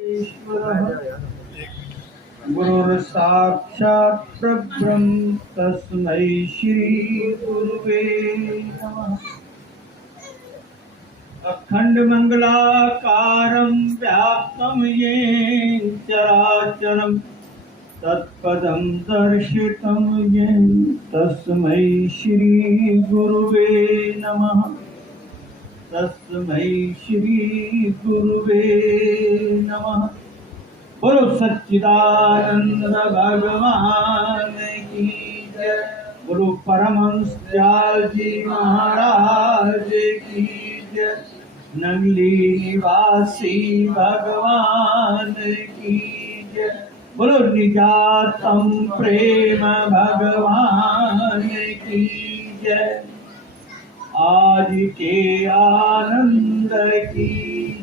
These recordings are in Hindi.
ईश्वरः गुरुर्साक्षात् परब्रह्म तस्मै श्री गुरुवे नमः। अखण्डमण्डलाकारं व्याप्तं येन चराचरं तत्पदं दर्शितं येन तस्मै श्री गुरुवे नमः। तस्मै श्री गुरुवे नमः। बोलो सच्चिदानंद भगवान की जय। बोलो परमहंस जी महाराज की जय। नंगली निवासी भगवान की जय। बोलो निजातम प्रेम भगवान की जय। आज के आनंद की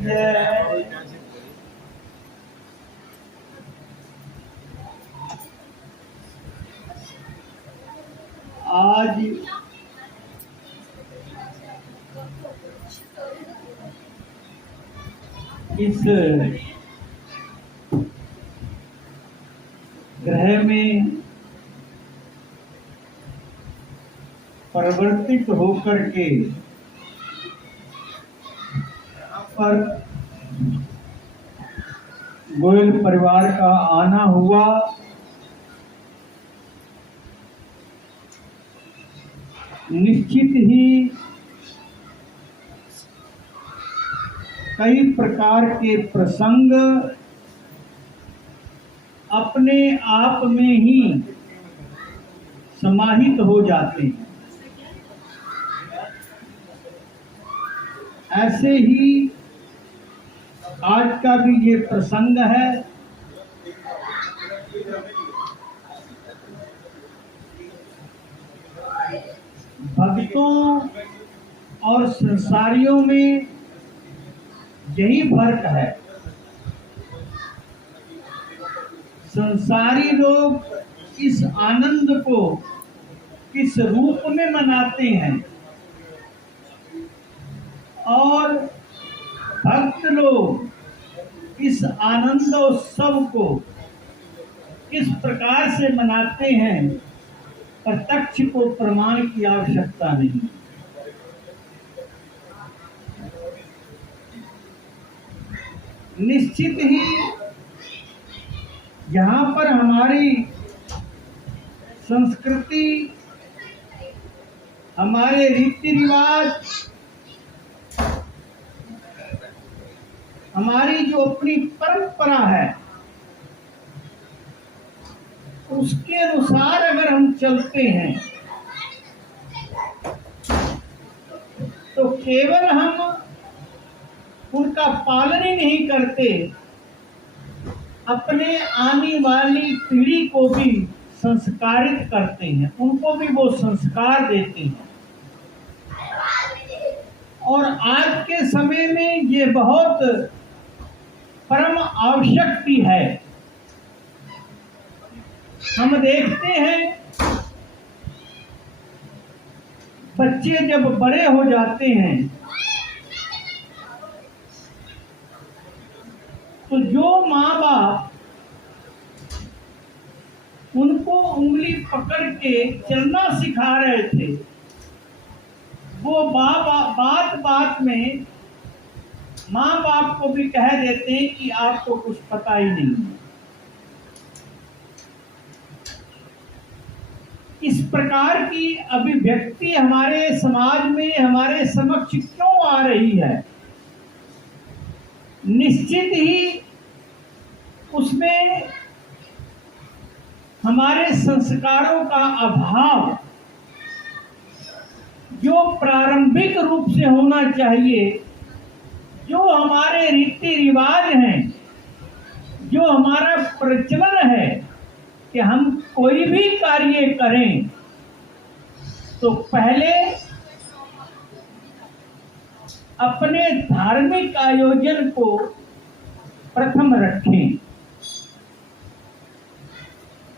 जय। आज इस ग्रह में परिवर्तित होकर के पर गोयल परिवार का आना हुआ। निश्चित ही कई प्रकार के प्रसंग अपने आप में ही समाहित हो जाते हैं। ऐसे ही आज का भी ये प्रसंग है। भक्तों और संसारियों में यही फर्क है। संसारी लोग इस आनंद को किस रूप में मनाते हैं और भक्त लोग इस आनंदोत्सव को किस प्रकार से मनाते हैं, प्रत्यक्ष को प्रमाण की आवश्यकता नहीं। निश्चित ही यहाँ पर हमारी संस्कृति, हमारे रीति रिवाज, हमारी जो अपनी परंपरा है, उसके अनुसार अगर हम चलते हैं तो केवल हम उनका पालन ही नहीं करते, अपने आने वाली पीढ़ी को भी संस्कारित करते हैं, उनको भी वो संस्कार देते हैं। और आज के समय में ये बहुत परम आवश्यक भी है। हम देखते हैं बच्चे जब बड़े हो जाते हैं तो जो माँ बाप उनको उंगली पकड़ के चलना सिखा रहे थे, वो बात बात में माँ बाप को भी कह देते हैं कि आपको कुछ पता ही नहीं। इस प्रकार की अभिव्यक्ति हमारे समाज में हमारे समक्ष क्यों आ रही है? निश्चित ही उसमें हमारे संस्कारों का अभाव, जो प्रारंभिक रूप से होना चाहिए, जो हमारे रीति रिवाज हैं, जो हमारा प्रचलन है कि हम कोई भी कार्य करें तो पहले अपने धार्मिक आयोजन को प्रथम रखें,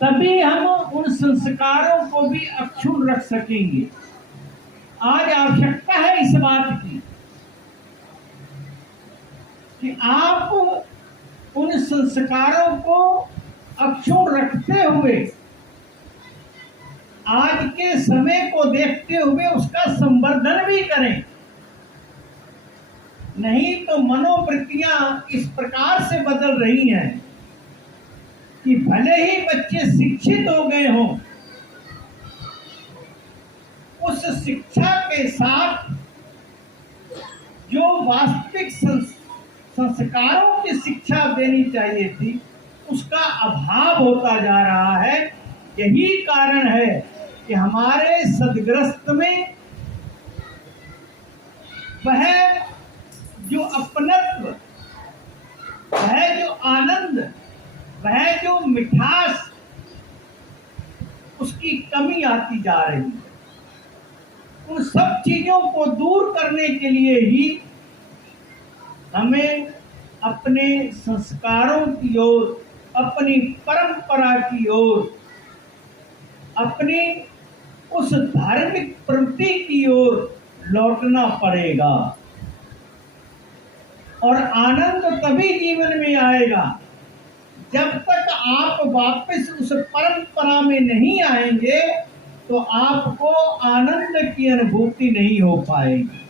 तभी हम उन संस्कारों को भी अक्षुण्ण रख सकेंगे। आज आवश्यकता है इस बात की कि आप उन संस्कारों को अक्षुण्ण रखते हुए आज के समय को देखते हुए उसका संवर्धन भी करें। नहीं तो मनोवृत्तियां इस प्रकार से बदल रही हैं कि भले ही बच्चे शिक्षित हो गए हों, उस शिक्षा के साथ जो वास्तविक संस्कारों की शिक्षा देनी चाहिए थी उसका अभाव होता जा रहा है। यही कारण है कि हमारे सदग्रस्त में वह जो अपनत्व, वह जो आनंद, वह जो मिठास, उसकी कमी आती जा रही है। उन सब चीजों को दूर करने के लिए ही हमें अपने संस्कारों की ओर, अपनी परंपरा की ओर, अपनी उस धार्मिक प्रवृत्ति की ओर लौटना पड़ेगा। और आनंद तभी जीवन में आएगा जब तक आप वापस उस परंपरा में नहीं आएंगे तो आपको आनंद की अनुभूति नहीं हो पाएगी।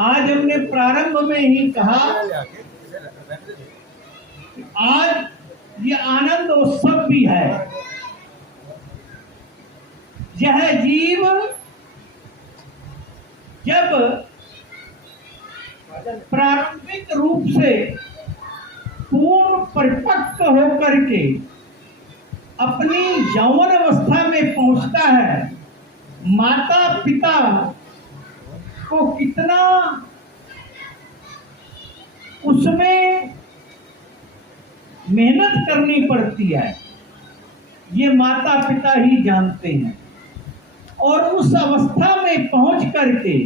आज हमने प्रारंभ में ही कहा कि आज ये आनंद उत्सव भी है। यह जीव जब प्रारंभिक रूप से पूर्ण परिपक्व होकर के अपनी यौवन अवस्था में पहुंचता है, माता पिता को कितना उसमें मेहनत करनी पड़ती है ये माता पिता ही जानते हैं। और उस अवस्था में पहुंच करके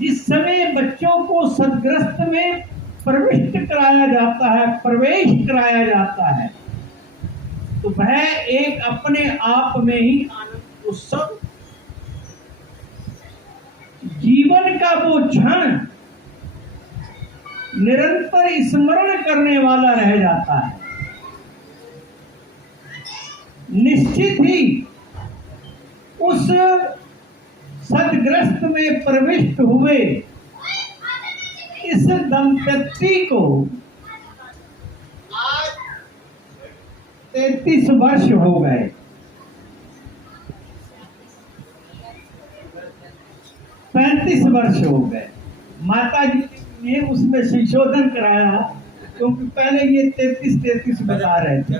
जिस समय बच्चों को सदग्रस्त में प्रविष्ट कराया जाता है, प्रवेश कराया जाता है, तो वह एक अपने आप में ही आनंद उत्सव, जीवन का वो क्षण निरंतर स्मरण करने वाला रह जाता है। निश्चित ही उस सदग्रस्त में प्रविष्ट हुए इस दंपत्ति को आज 33 वर्ष हो गए। 35 वर्ष हो गए। माता जी ने उसमें संशोधन कराया क्योंकि पहले ये 33 बता रहे थे।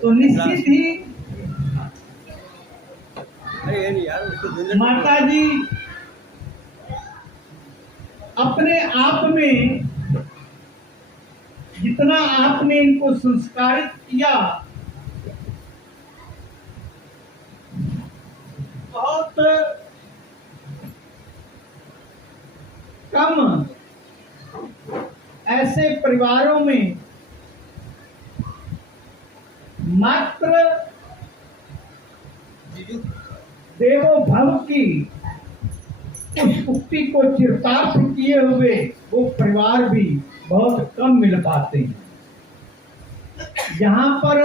तो निश्चित ही माता जी अपने आप में जितना आपने इनको संस्कारित किया, बहुत कम ऐसे परिवारों में मात्र देवो भव की उस उक्ति को चरितार्थ किए हुए वो परिवार भी बहुत कम मिल पाते हैं। यहाँ पर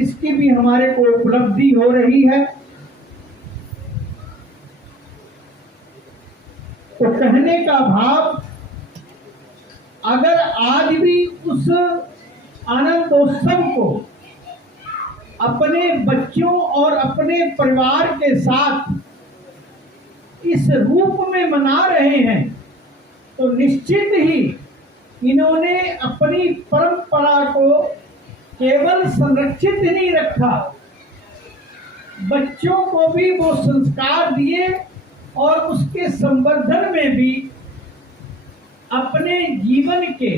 इसकी भी हमारे को उपलब्धि हो रही है। तो कहने का भाव, अगर आज भी उस आनंदोत्सव को अपने बच्चों और अपने परिवार के साथ इस रूप में मना रहे हैं तो निश्चित ही इन्होंने अपनी परंपरा को केवल संरक्षित ही नहीं रखा, बच्चों को भी वो संस्कार दिए और उसके संवर्धन में भी अपने जीवन के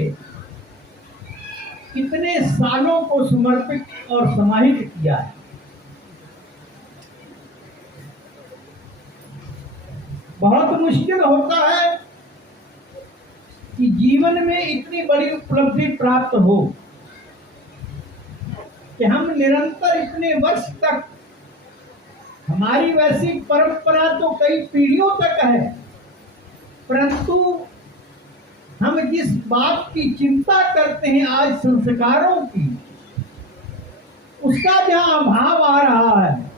कितने सालों को समर्पित और समाहित किया है। बहुत मुश्किल होता है कि जीवन में इतनी बड़ी उपलब्धि प्राप्त हो कि हम निरंतर इतने वर्ष तक, हमारी वैसी परंपरा तो कई पीढ़ियों तक है, परंतु जिस बात की चिंता करते हैं आज संस्कारों की, उसका जहाँ अभाव आ रहा है,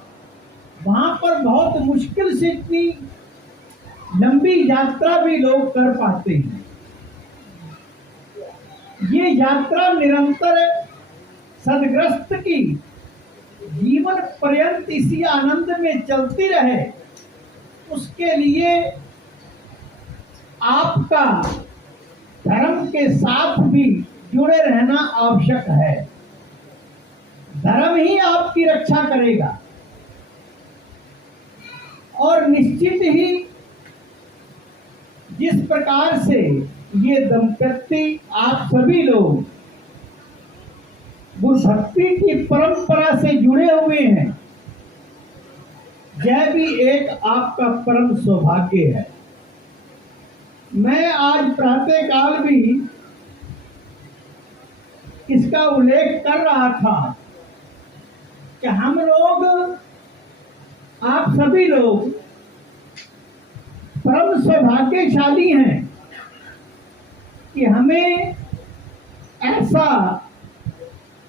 वहां पर बहुत मुश्किल से इतनी लंबी यात्रा भी लोग कर पाते हैं। ये यात्रा निरंतर सदग्रस्त की जीवन पर्यंत इसी आनंद में चलती रहे, उसके लिए आपका धर्म के साथ भी जुड़े रहना आवश्यक है। धर्म ही आपकी रक्षा करेगा और निश्चित ही जिस प्रकार से ये दंपत्ति आप सभी लोग गुरु भक्ति की परंपरा से जुड़े हुए हैं, यह भी एक आपका परम सौभाग्य है। मैं आज प्रातः काल भी इसका उल्लेख कर रहा था कि हम लोग, आप सभी लोग परम सौभाग्यशाली हैं कि हमें ऐसा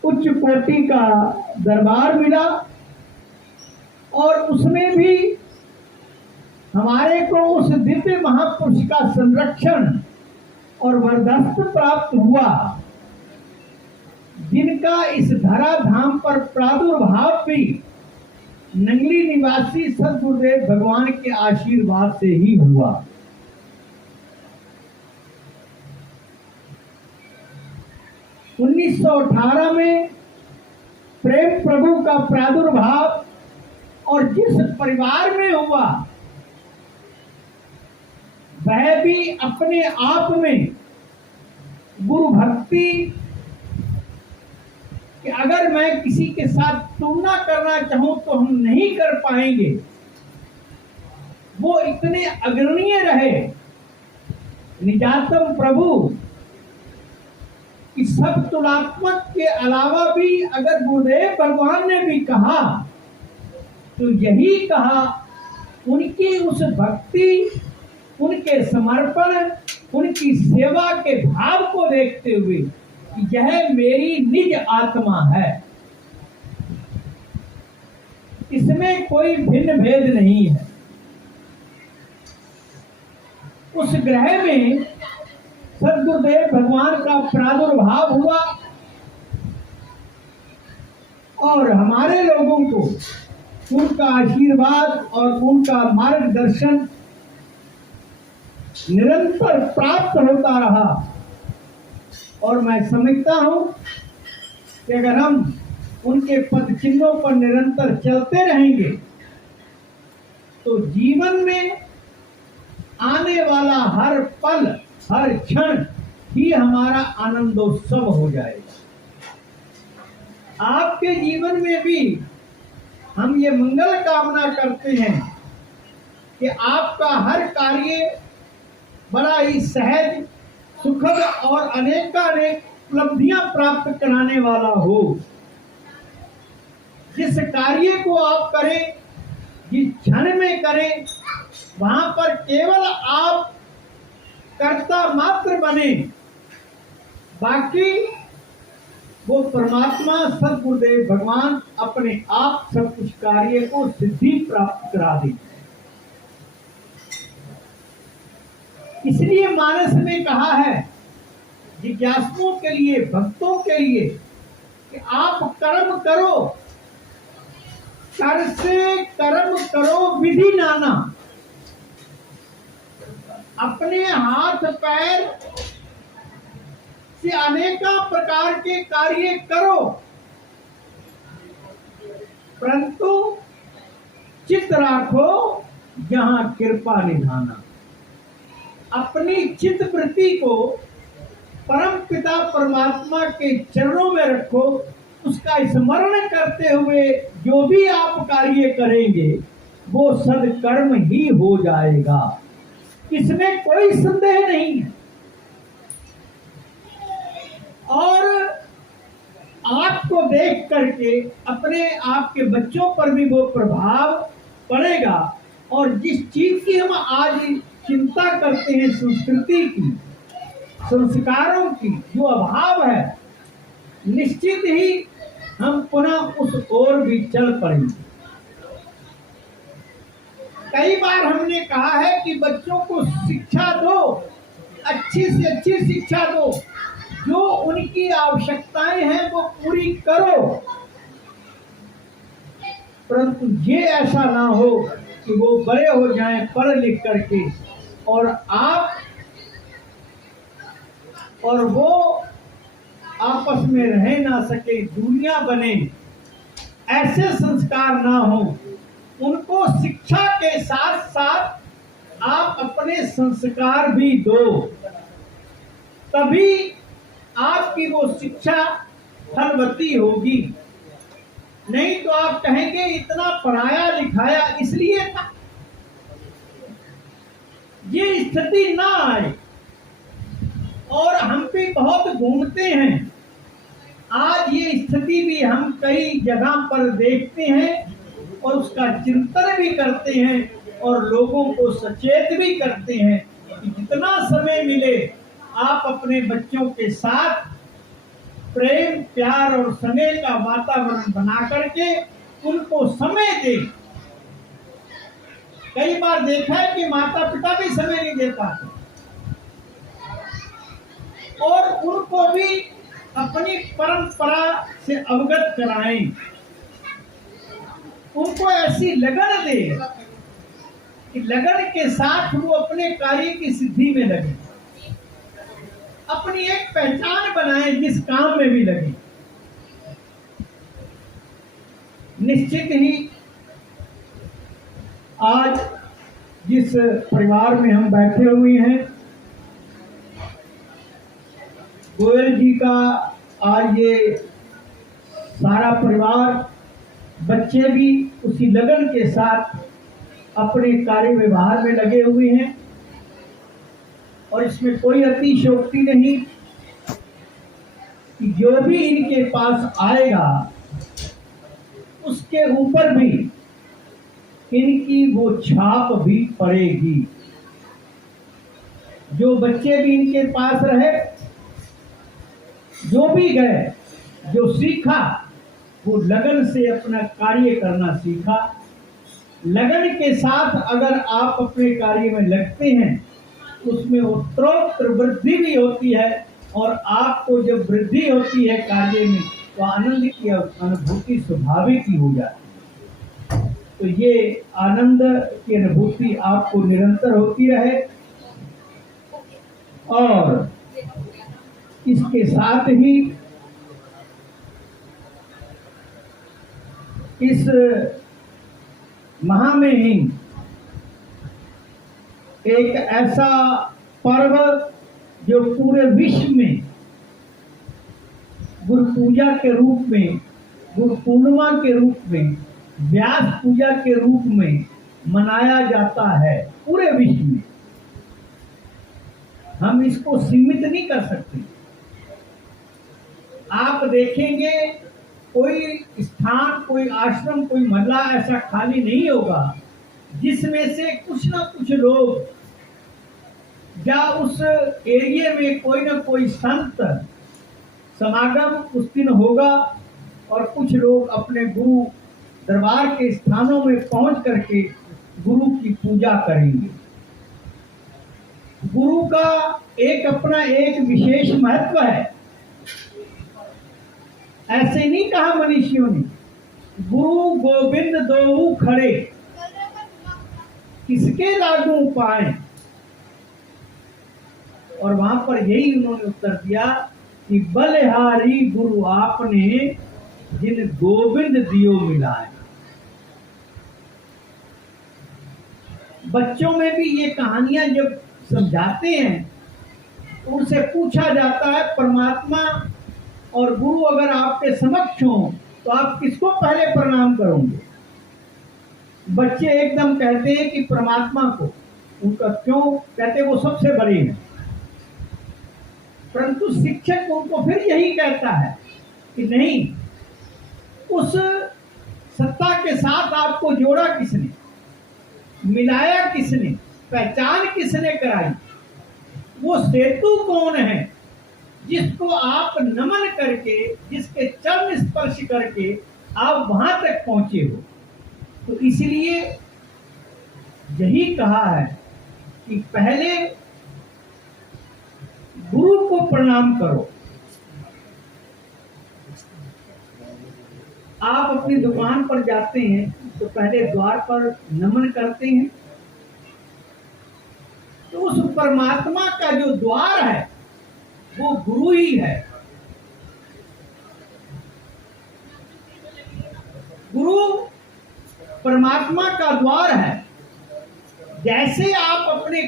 उच्च कोटि का दरबार मिला और उसमें भी हमारे को उस दिव्य महापुरुष का संरक्षण और वरदस्त प्राप्त हुआ, जिनका इस धराधाम पर प्रादुर्भाव भी नंगली निवासी सद्गुरुदेव भगवान के आशीर्वाद से ही हुआ। उन्नीस 1918 में प्रेम प्रभु का प्रादुर्भाव और जिस परिवार में हुआ, वह भी अपने आप में गुरु भक्ति कि अगर मैं किसी के साथ तुलना करना चाहूं तो हम नहीं कर पाएंगे, वो इतने अग्रणीय रहे निजातम प्रभु कि सब तुलनात्मक के अलावा भी अगर गुरुदेव भगवान ने भी कहा तो यही कहा, उनकी उस भक्ति, उनके समर्पण, उनकी सेवा के भाव को देखते हुए कि यह मेरी निज आत्मा है, इसमें कोई भिन्न भेद नहीं है। उस ग्रह में सद्गुरुदेव भगवान का प्रादुर्भाव हुआ और हमारे लोगों को उनका आशीर्वाद और उनका मार्गदर्शन निरंतर प्राप्त होता रहा। और मैं समझता हूं कि अगर हम उनके पद चिन्हों पर निरंतर चलते रहेंगे तो जीवन में आने वाला हर पल, हर क्षण ही हमारा आनंदोत्सव हो जाएगा। आपके जीवन में भी हम ये मंगल कामना करते हैं कि आपका हर कार्य बड़ा ही सहज, सुखद और अनेकानेक उपलब्धियां प्राप्त कराने वाला हो। जिस कार्य को आप करें, जिस क्षण में करें, वहां पर केवल आप कर्ता मात्र बने, बाकी वो परमात्मा सद्गुरुदेव भगवान अपने आप सब कुछ कार्य को सिद्धि प्राप्त करा देते। इसलिए मानस में कहा है जिज्ञासुओं के लिए, भक्तों के लिए कि आप कर्म करो, कर से कर्म करो विधि नाना। अपने हाथ पैर से अनेका प्रकार के कार्य करो, परंतु चित्त राखो जहां कृपा निधाना। अपनी चित्त वृत्ति को परम पिता परमात्मा के चरणों में रखो, उसका स्मरण करते हुए जो भी आप कार्य करेंगे वो सदकर्म ही हो जाएगा, इसमें कोई संदेह नहीं है। और आपको देख करके अपने आपके बच्चों पर भी वो प्रभाव पड़ेगा। और जिस चीज की हम आज चिंता करते हैं संस्कृति की, संस्कारों की जो अभाव है, निश्चित ही हम पुनः उस ओर भी चल पड़ेंगे। कई बार हमने कहा है कि बच्चों को शिक्षा दो, अच्छी से अच्छी शिक्षा दो, जो उनकी आवश्यकताएं हैं वो पूरी करो, परंतु ये ऐसा ना हो कि वो बड़े हो जाएं पढ़ लिख करके और आप और वो आपस में रह ना सके, दुनिया बने। ऐसे संस्कार ना हो। उनको शिक्षा के साथ साथ आप अपने संस्कार भी दो, तभी आपकी वो शिक्षा फलवती होगी। नहीं तो आप कहेंगे इतना पढ़ाया लिखाया इसलिए था। ये स्थिति ना आए। और हम भी बहुत घूमते हैं, आज ये स्थिति भी हम कई जगह पर देखते हैं और उसका चिंतन भी करते हैं और लोगों को सचेत भी करते हैं कि जितना समय मिले आप अपने बच्चों के साथ प्रेम प्यार और स्नेह का वातावरण बना करके उनको समय दें। कई बार देखा है कि माता पिता भी समय नहीं दे पाते और उनको भी अपनी परंपरा से अवगत कराएं। उनको ऐसी लगन दे कि लगन के साथ वो अपने कार्य की सिद्धि में लगे, अपनी एक पहचान बनाए जिस काम में भी लगे। निश्चित ही आज जिस परिवार में हम बैठे हुए हैं, गोयल जी का आज ये सारा परिवार, बच्चे भी उसी लगन के साथ अपने कार्य व्यवहार में लगे हुए हैं और इसमें कोई अतिशयोक्ति नहीं कि जो भी इनके पास आएगा उसके ऊपर भी इनकी वो छाप भी पड़ेगी। जो बच्चे भी इनके पास रहे, जो भी गए, जो सीखा वो लगन से अपना कार्य करना सीखा। लगन के साथ अगर आप अपने कार्य में लगते हैं उसमें उत्तरोत्तर वृद्धि भी होती है और आपको जब वृद्धि होती है कार्य में तो आनंद की अनुभूति स्वाभाविक ही हो जाती है। तो ये आनंद की अनुभूति आपको निरंतर होती रहे और इसके साथ ही इस माह में ही एक ऐसा पर्व जो पूरे विश्व में गुरु पूजा के रूप में, गुरु पूर्णिमा के रूप में, व्यास पूजा के रूप में मनाया जाता है पूरे विश्व में। हम इसको सीमित नहीं कर सकते। आप देखेंगे कोई स्थान, कोई आश्रम, कोई महला ऐसा खाली नहीं होगा जिसमें से कुछ ना कुछ लोग या उस एरिया में कोई ना कोई संत समागम उस दिन होगा और कुछ लोग अपने गुरु दरबार के स्थानों में पहुंच करके गुरु की पूजा करेंगे। गुरु का एक अपना एक विशेष महत्व है। ऐसे नहीं कहा मनीषियों ने, गुरु गोविंद दोऊ खड़े किसके लागू पाए। और वहां पर यही उन्होंने उत्तर दिया कि बलिहारी गुरु आपने जिन गोविंद दियो मिलाए। बच्चों में भी ये कहानियां जब समझाते हैं तो उनसे पूछा जाता है परमात्मा और गुरु अगर आपके समक्ष हो तो आप किसको पहले प्रणाम करोगे। बच्चे एकदम कहते हैं कि परमात्मा को। उनका क्यों कहते, वो सबसे बड़े हैं। परंतु शिक्षक उनको फिर यही कहता है कि नहीं, उस सत्ता के साथ आपको जोड़ा किसने, मिलाया किसने, पहचान किसने कराई। वो सेतु कौन है जिसको आप नमन करके, जिसके चरण स्पर्श करके आप वहां तक पहुंचे हो। तो इसलिए यही कहा है कि पहले गुरु को प्रणाम करो। आप अपनी दुकान पर जाते हैं तो पहले द्वार पर नमन करते हैं। तो उस परमात्मा का जो द्वार है वो गुरु ही है। गुरु परमात्मा का द्वार है। जैसे आप अपने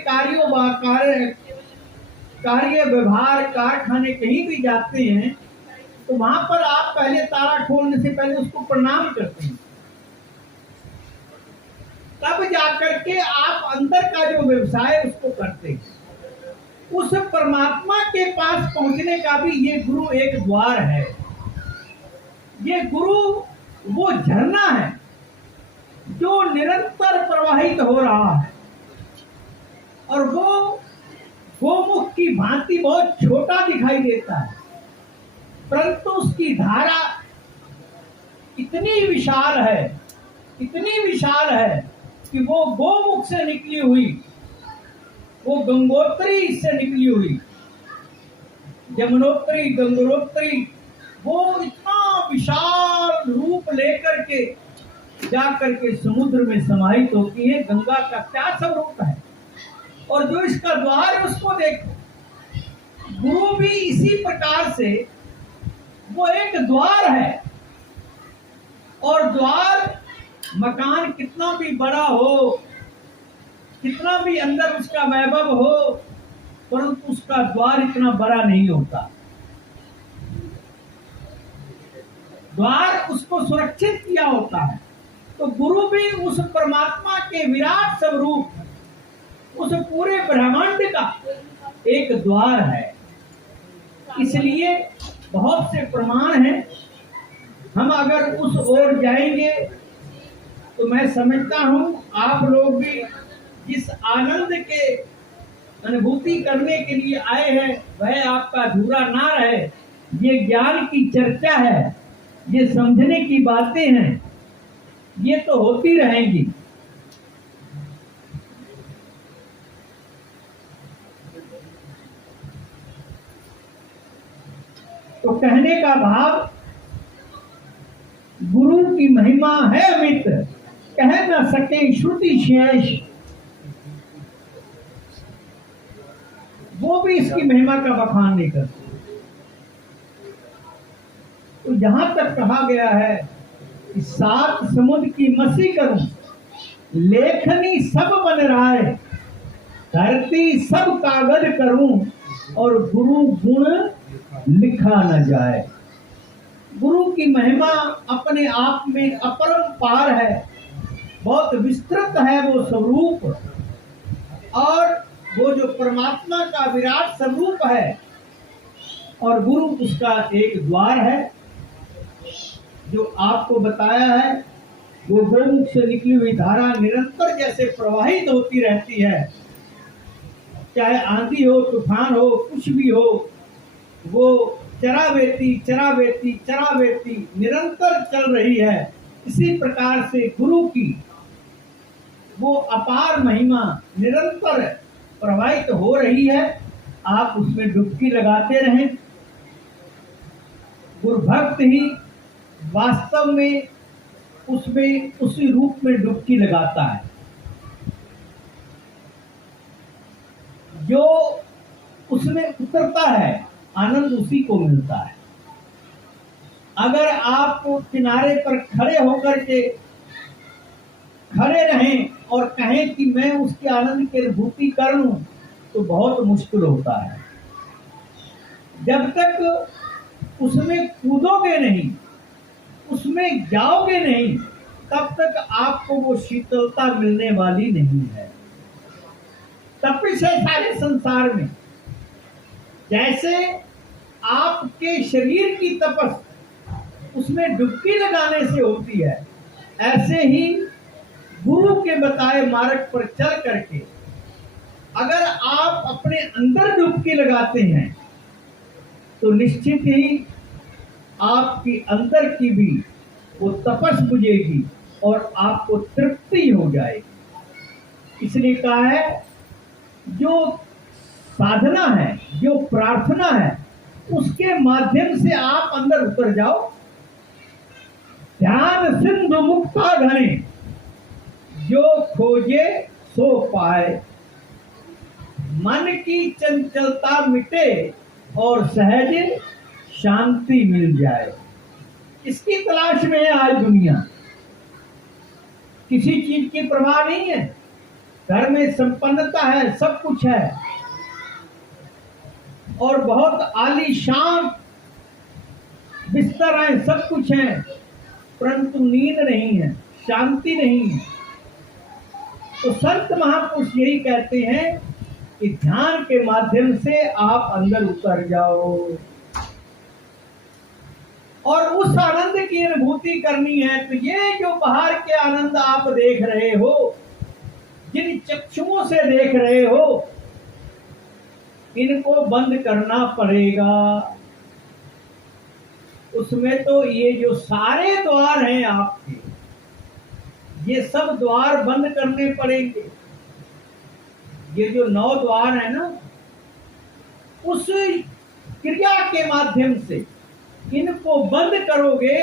कार्य व्यवहार कारखाने कहीं भी जाते हैं तो वहां पर आप पहले ताला खोलने से पहले उसको प्रणाम करते हैं, तब जाकर के आप अंदर का जो व्यवसाय उसको करते हैं। उस परमात्मा के पास पहुंचने का भी ये गुरु एक द्वार है। ये गुरु वो झरना है जो निरंतर प्रवाहित हो रहा है और वो गोमुख की भांति बहुत छोटा दिखाई देता है, परंतु उसकी धारा इतनी विशाल है, इतनी विशाल है कि वो गोमुख से निकली हुई, वो गंगोत्री से निकली हुई, यमुनोत्री, गंगोत्री, वो इतना विशाल रूप लेकर के जाकर के समुद्र में समाहित होती है। गंगा का क्या स्वरूप है और जो इसका द्वार है उसको देखो। गुरु भी इसी प्रकार से वो एक द्वार है। और द्वार, मकान कितना भी बड़ा हो, कितना भी अंदर उसका वैभव हो, परंतु उसका द्वार इतना बड़ा नहीं होता। द्वार उसको सुरक्षित किया होता है। तो गुरु भी उस परमात्मा के विराट स्वरूप, उस पूरे ब्रह्मांड का एक द्वार है। इसलिए बहुत से प्रमाण हैं। हम अगर उस ओर जाएंगे तो मैं समझता हूं आप लोग भी जिस आनंद के अनुभूति करने के लिए आए हैं वह आपका अधूरा ना रहे। ये ज्ञान की चर्चा है, ये समझने की बातें हैं, ये तो होती रहेंगी। तो कहने का भाव, गुरु की महिमा है अमित, कह न सके श्रुति शेष। वो भी इसकी महिमा का बखान नहीं करते। तो जहां तक कहा गया है कि सात समुद्र की मसी करूं, लेखनी सब बन राय, धरती सब कागज करूं, और गुरु गुण लिखा न जाए। गुरु की महिमा अपने आप में अपरंपार है, बहुत विस्तृत है वो स्वरूप। और वो जो परमात्मा का विराट स्वरूप है और गुरु उसका एक द्वार है जो आपको बताया है। वो गोमुख से निकली हुई धारा निरंतर जैसे प्रवाहित होती रहती है, चाहे आंधी हो, तूफान हो, कुछ भी हो, वो चरावेती चरावेती चरावेती निरंतर चल रही है। इसी प्रकार से गुरु की वो अपार महिमा निरंतर प्रवाहित हो रही है। आप उसमें डुबकी लगाते रहें। गुरु भक्त ही वास्तव में उसमें उसी रूप में डुबकी लगाता है। जो उसमें उतरता है आनंद उसी को मिलता है। अगर आप किनारे पर खड़े होकर के खड़े रहें और कहें कि मैं उसके आनंद की अनुभूति कर लूं तो बहुत मुश्किल होता है। जब तक उसमें कूदोगे नहीं, उसमें जाओगे नहीं, तब तक आपको वो शीतलता मिलने वाली नहीं है। तपिश है सारे संसार में। जैसे आपके शरीर की तपस उसमें डुबकी लगाने से होती है, ऐसे ही गुरु के बताए मार्ग पर चल करके अगर आप अपने अंदर डुबकी लगाते हैं तो निश्चित ही आपकी अंदर की भी वो तपस बुझेगी और आपको तृप्ति हो जाएगी। इसलिए कहा है जो साधना है, जो प्रार्थना है, उसके माध्यम से आप अंदर उतर जाओ। ध्यान सिंधु मुक्ता घने, जो खोजे सो पाए। मन की चंचलता मिटे और सहज शांति मिल जाए। इसकी तलाश में है आज दुनिया। किसी चीज की परवाह नहीं है। घर में संपन्नता है, सब कुछ है और बहुत आलीशान बिस्तर है, सब कुछ है, परंतु नींद नहीं है, शांति नहीं है। तो संत महापुरुष यही कहते हैं कि ध्यान के माध्यम से आप अंदर उतर जाओ और उस आनंद की अनुभूति करनी है। तो ये जो बाहर के आनंद आप देख रहे हो, जिन चक्षुओं से देख रहे हो, इनको बंद करना पड़ेगा। उसमें तो ये जो सारे द्वार हैं आपके, ये सब द्वार बंद करने पड़ेंगे। ये जो 9 द्वार है ना, उस क्रिया के माध्यम से इनको बंद करोगे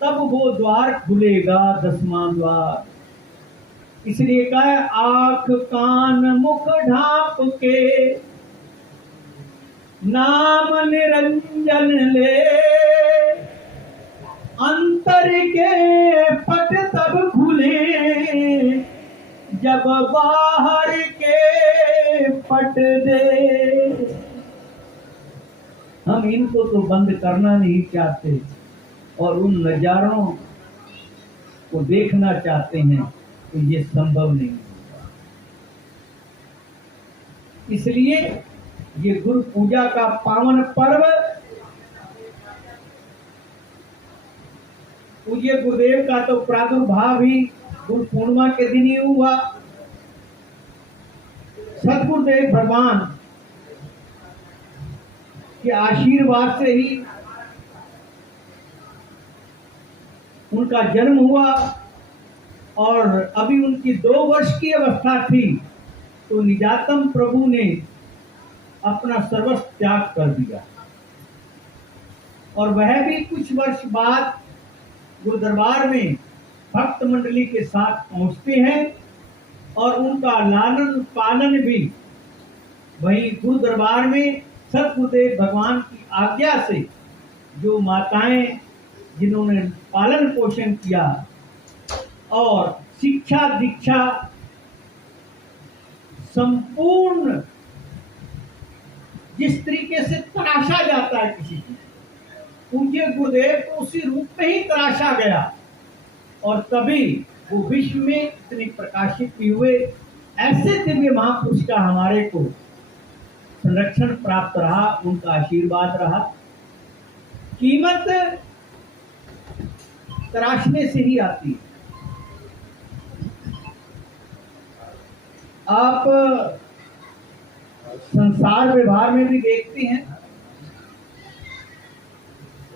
तब वो द्वार खुलेगा, 10वां द्वार। इसलिए कहा आंख कान मुख ढांप के नाम निरंजन ले, अंतर के पट तब खुले जब बाहर के पट दे। हम इनको तो बंद करना नहीं चाहते और उन नजारों को देखना चाहते हैं, तो ये संभव नहीं होगा। इसलिए ये गुरु पूजा का पावन पर्व पूज्य गुरुदेव का तो प्रादुर्भाव ही गुरु पूर्णिमा के दिन ही हुआ। सतगुरुदेव भगवान के आशीर्वाद से ही उनका जन्म हुआ और अभी उनकी 2 वर्ष की अवस्था थी तो निजातम प्रभु ने अपना सर्वस्व त्याग कर दिया और वह भी कुछ वर्ष बाद गुरु दरबार में भक्त मंडली के साथ पहुंचते हैं और उनका लालन पालन भी वही गुरु दरबार में सतगुरुदेव भगवान की आज्ञा से जो माताएं जिन्होंने पालन पोषण किया और शिक्षा दीक्षा संपूर्ण जिस तरीके से तराशा जाता है किसी की, पूज्य गुरुदेव को उसी रूप में ही तराशा गया और तभी वो विश्व में इतने प्रकाशित भी हुए। ऐसे दिव्य महापुरुष का हमारे को संरक्षण प्राप्त रहा, उनका आशीर्वाद रहा। कीमत तराशने से ही आती है। आप संसार व्यवहार में भी देखते हैं,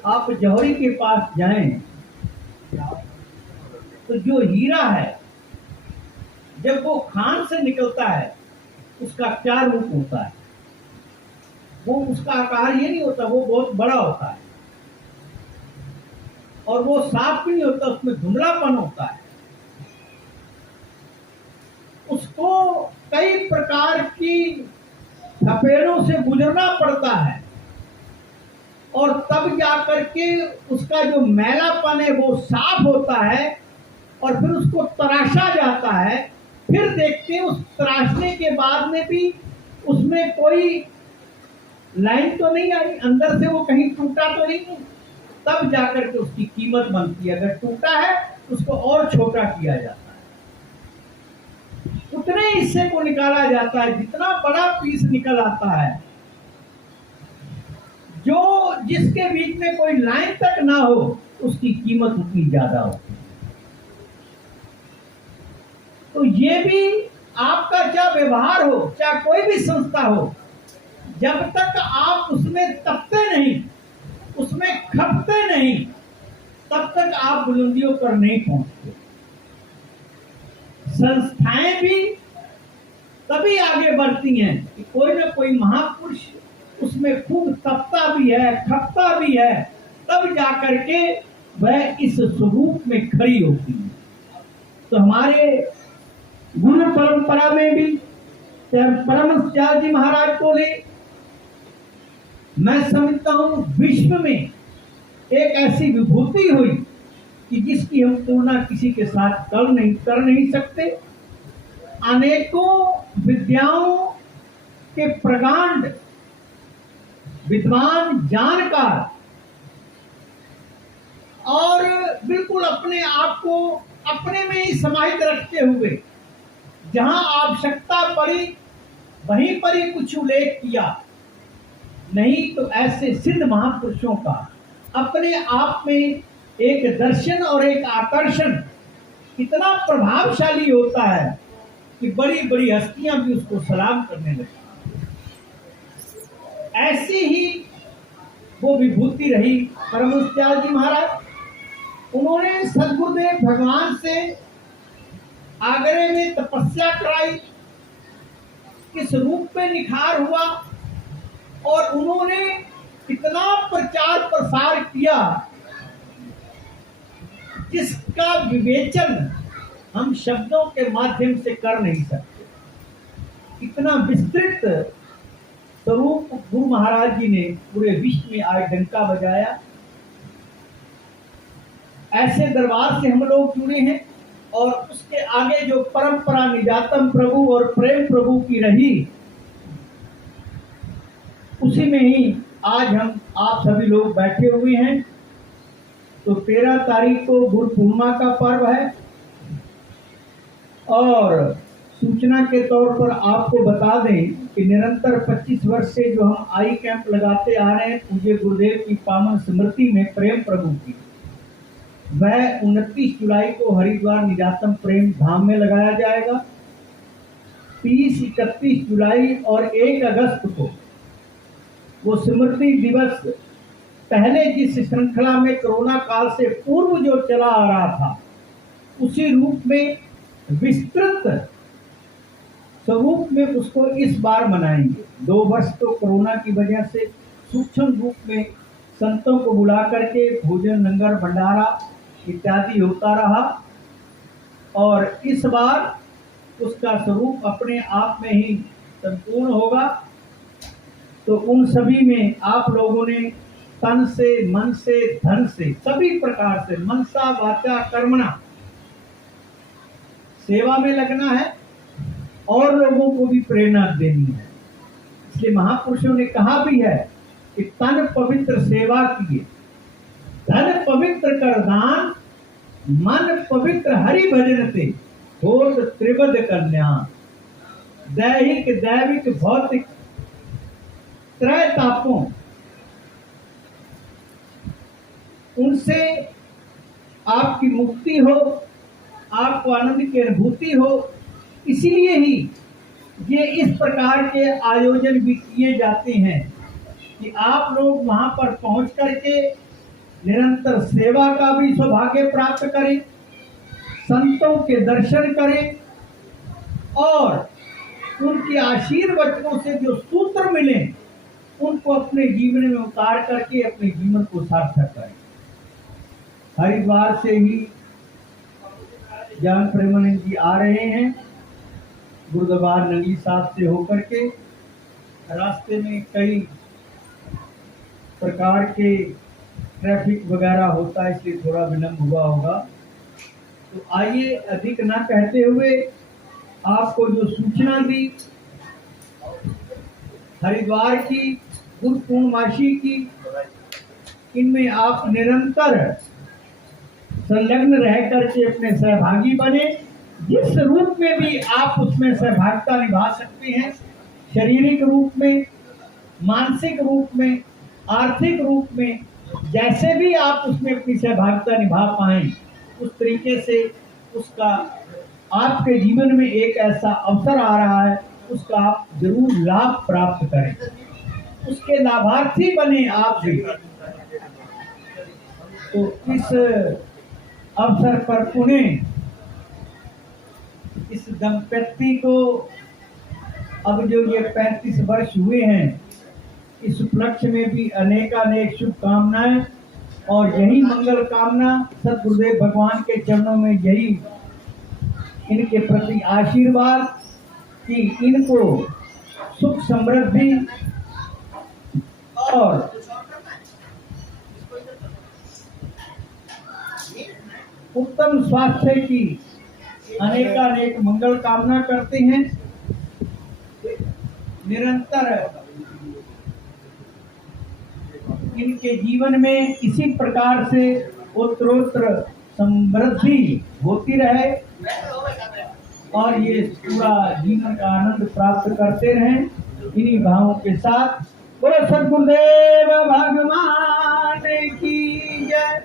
आप जौहरी के पास जाएं तो जो हीरा है जब वो खान से निकलता है उसका क्या रूप होता है? वो उसका आकार ये नहीं होता, वो बहुत बड़ा होता है और वो साफ भी नहीं होता, उसमें धुंधलापन होता है। उसको कई प्रकार की थपेड़ों से गुजरना पड़ता है और तब जाकर के उसका जो मैलापन है वो साफ होता है और फिर उसको तराशा जाता है। फिर देखते हैं उस तराशने के बाद में भी उसमें कोई लाइन तो नहीं आई, अंदर से वो कहीं टूटा तो नहीं, तब जाकर के उसकी कीमत बनती है। अगर टूटा है तो उसको और छोटा किया जाता है, उतने हिस्से को निकाला जाता है, जितना बड़ा पीस निकल आता है, जो जिसके बीच में कोई लाइन तक ना हो उसकी कीमत उतनी ज्यादा होती है। तो ये भी आपका क्या व्यवहार हो, चाहे कोई भी संस्था हो, जब तक आप उसमें तपते नहीं, उसमें खपते नहीं, तब तक आप बुलंदियों पर नहीं पहुंचते। संस्थाएं भी तभी आगे बढ़ती हैं कि कोई ना कोई महापुरुष उसमें खूब तपता भी है, खपता भी है, तब जाकर के वह इस स्वरूप में खड़ी होती है। तो हमारे गुरु परंपरा में भी परमहंस जी महाराज को ले, मैं समझता हूं विश्व में एक ऐसी विभूति हुई कि जिसकी हम तुलना किसी के साथ कर नहीं सकते। अनेकों विद्याओं के प्रगांड विद्वान, जानकार और बिल्कुल अपने आप को अपने में ही समाहित रखते हुए जहां आवश्यकता पड़ी वहीं पर ही कुछ उल्लेख किया, नहीं तो ऐसे सिद्ध महापुरुषों का अपने आप में एक दर्शन और एक आकर्षण इतना प्रभावशाली होता है कि बड़ी बड़ी हस्तियां भी उसको सलाम करने लगती। ऐसी ही वो विभूति रही परमहंस जी महाराज। उन्होंने सद्गुरुदेव भगवान से आगरे में तपस्या कराई, किस रूप में निखार हुआ, और उन्होंने इतना प्रचार प्रसार किया जिसका विवेचन हम शब्दों के माध्यम से कर नहीं सकते। इतना विस्तृत स्वरूप गुरु महाराज जी ने पूरे विश्व में आज डंका बजाया। ऐसे दरबार से हम लोग जुड़े हैं, और उसके आगे जो परंपरा निजातम प्रभु और प्रेम प्रभु की रही, उसी में ही आज हम आप सभी लोग बैठे हुए हैं। तो 13 तारीख को गुरु पूर्णिमा का पर्व है, और सूचना के तौर पर आपको बता दें कि निरंतर 25 वर्ष से जो हम आई कैंप लगाते आ रहे हैं पूज्य गुरुदेव की पावन स्मृति में प्रेम प्रभु की, वह 29 जुलाई को हरिद्वार निजातम प्रेम धाम में लगाया जाएगा। 30, 31 जुलाई और 1 अगस्त को वो स्मृति दिवस पहले जिस श्रृंखला में कोरोना काल से पूर्व जो चला आ रहा था, उसी रूप में विस्तृत स्वरूप में उसको इस बार मनाएंगे। 2 वर्ष तो कोरोना की वजह से सूक्ष्म रूप में संतों को बुला करके भोजन, लंगर, भंडारा इत्यादि होता रहा, और इस बार उसका स्वरूप अपने आप में ही संपूर्ण होगा। तो उन सभी में आप लोगों ने तन से, मन से, धन से, सभी प्रकार से मनसा वाचा कर्मणा सेवा में लगना है और लोगों को भी प्रेरणा देनी है। इसलिए महापुरुषों ने कहा भी है कि तन पवित्र सेवा किए, धन पवित्र कर दान, मन पवित्र हरि भजन से होत त्रिवद कल्याण। दैहिक, दैविक, भौतिक त्रय तापों उनसे आपकी मुक्ति हो, आपको आनंद की अनुभूति हो। इसीलिए ही ये इस प्रकार के आयोजन भी किए जाते हैं कि आप लोग वहां पर पहुंच करके निरंतर सेवा का भी सौभाग्य प्राप्त करें, संतों के दर्शन करें, और उनके आशीर्वचनों से जो सूत्र मिले उनको अपने जीवन में उतार करके अपने जीवन को सार्थक करें। हरिद्वार से ही ज्ञान प्रेमानंद जी आ रहे हैं, गुरुद्वार नंगली साहब से होकर के। रास्ते में कई प्रकार के ट्रैफिक वगैरह होता है, इसलिए थोड़ा विलंब हुआ होगा। तो आइए अधिक ना कहते हुए आपको जो सूचना दी हरिद्वार की, गुरु पूर्णमासी की, इनमें आप निरंतर संलग्न रह करके अपने सहभागी बने। जिस रूप में भी आप उसमें सहभागिता निभा सकते हैं, शारीरिक रूप में, मानसिक रूप में, आर्थिक रूप में, जैसे भी आप उसमें अपनी सहभागिता निभा पाएं, उस तरीके से उसका आपके जीवन में एक ऐसा अवसर आ रहा है, उसका आप जरूर लाभ प्राप्त करें, उसके लाभार्थी बने आप भी। तो इस अवसर पर पुनः इस दंपत्ति को अब जो ये 35 वर्ष हुए हैं, इस उपलक्ष्य में भी अनेकानेक शुभकामनाएं और यही मंगल कामना सद्गुरुदेव भगवान के चरणों में यही इनके प्रति आशीर्वाद कि इनको सुख समृद्धि और उत्तम स्वास्थ्य की अनेकानेक मंगल कामना करते हैं। निरंतर इनके जीवन में इसी प्रकार से उत्तरोत्तर समृद्धि होती रहे और ये पूरा जीवन का आनंद प्राप्त करते रहें। इन्हीं भावों के साथ बोलो सद्गुरुदेव भगवान की जय।